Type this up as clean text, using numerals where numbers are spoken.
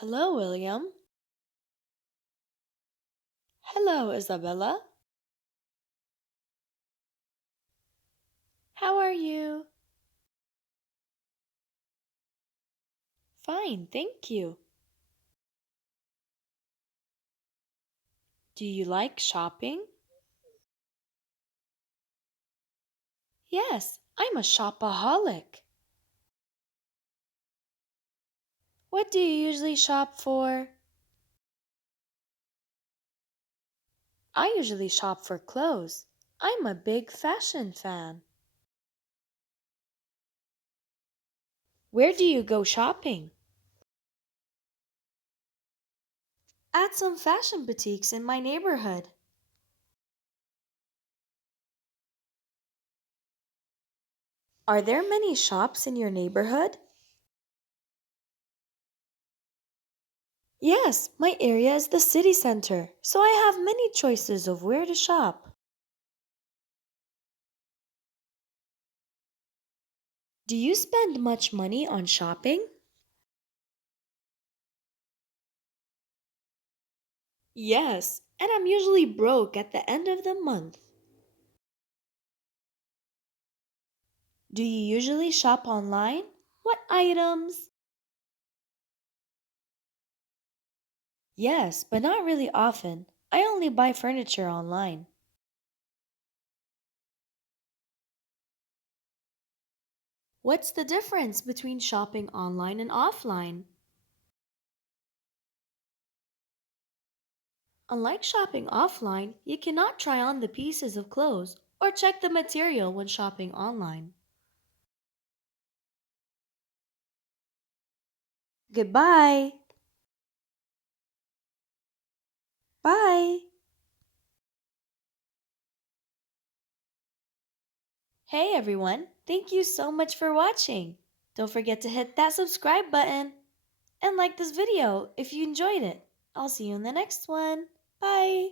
Hello, William. Hello, Isabella. How are you? Fine, thank you. Do you like shopping? Yes, I'm a shopaholic. What do you usually shop for? I usually shop for clothes. I'm a big fashion fan. Where do you go shopping? At some fashion boutiques in my neighborhood. Are there many shops in your neighborhood? Yes, my area is the city center, so I have many choices of where to shop. Do you spend much money on shopping? Yes, and I'm usually broke at the end of the month. Do you usually shop online? What items? Yes, but not really often. I only buy furniture online. What's the difference between shopping online and offline? Unlike shopping offline, you cannot try on the pieces of clothes or check the material when shopping online. Goodbye. Bye. Hey everyone, thank you so much for watching. Don't forget to hit that subscribe button and like this video if you enjoyed it. I'll see you in the next one. Bye!